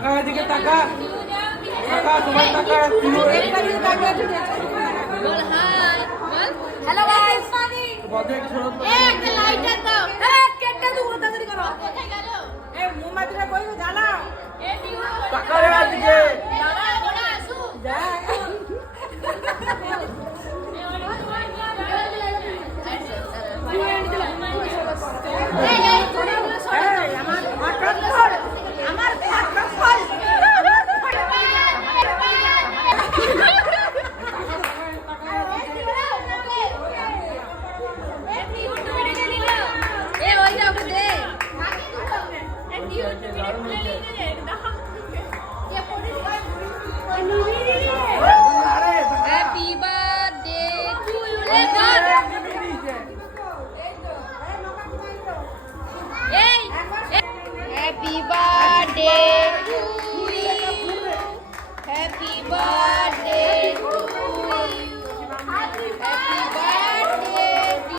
টাকা এদিকে টাকা টাকা তোমার টাকা বল হাই বল হ্যালো গাইস বদে ছোট একটা লাইটার দাও কেটে দেবো তাড়াতাড়ি করো কোথায় গেল মোমবাতিটা কই গো জ্বালাও টাকা রে আজকে দাদা ওরা আসু যা আমার ফটো ধর আমার ফটো ফল Happy birthday to you, Leon. Hey, happy birthday to you. Happy birthday.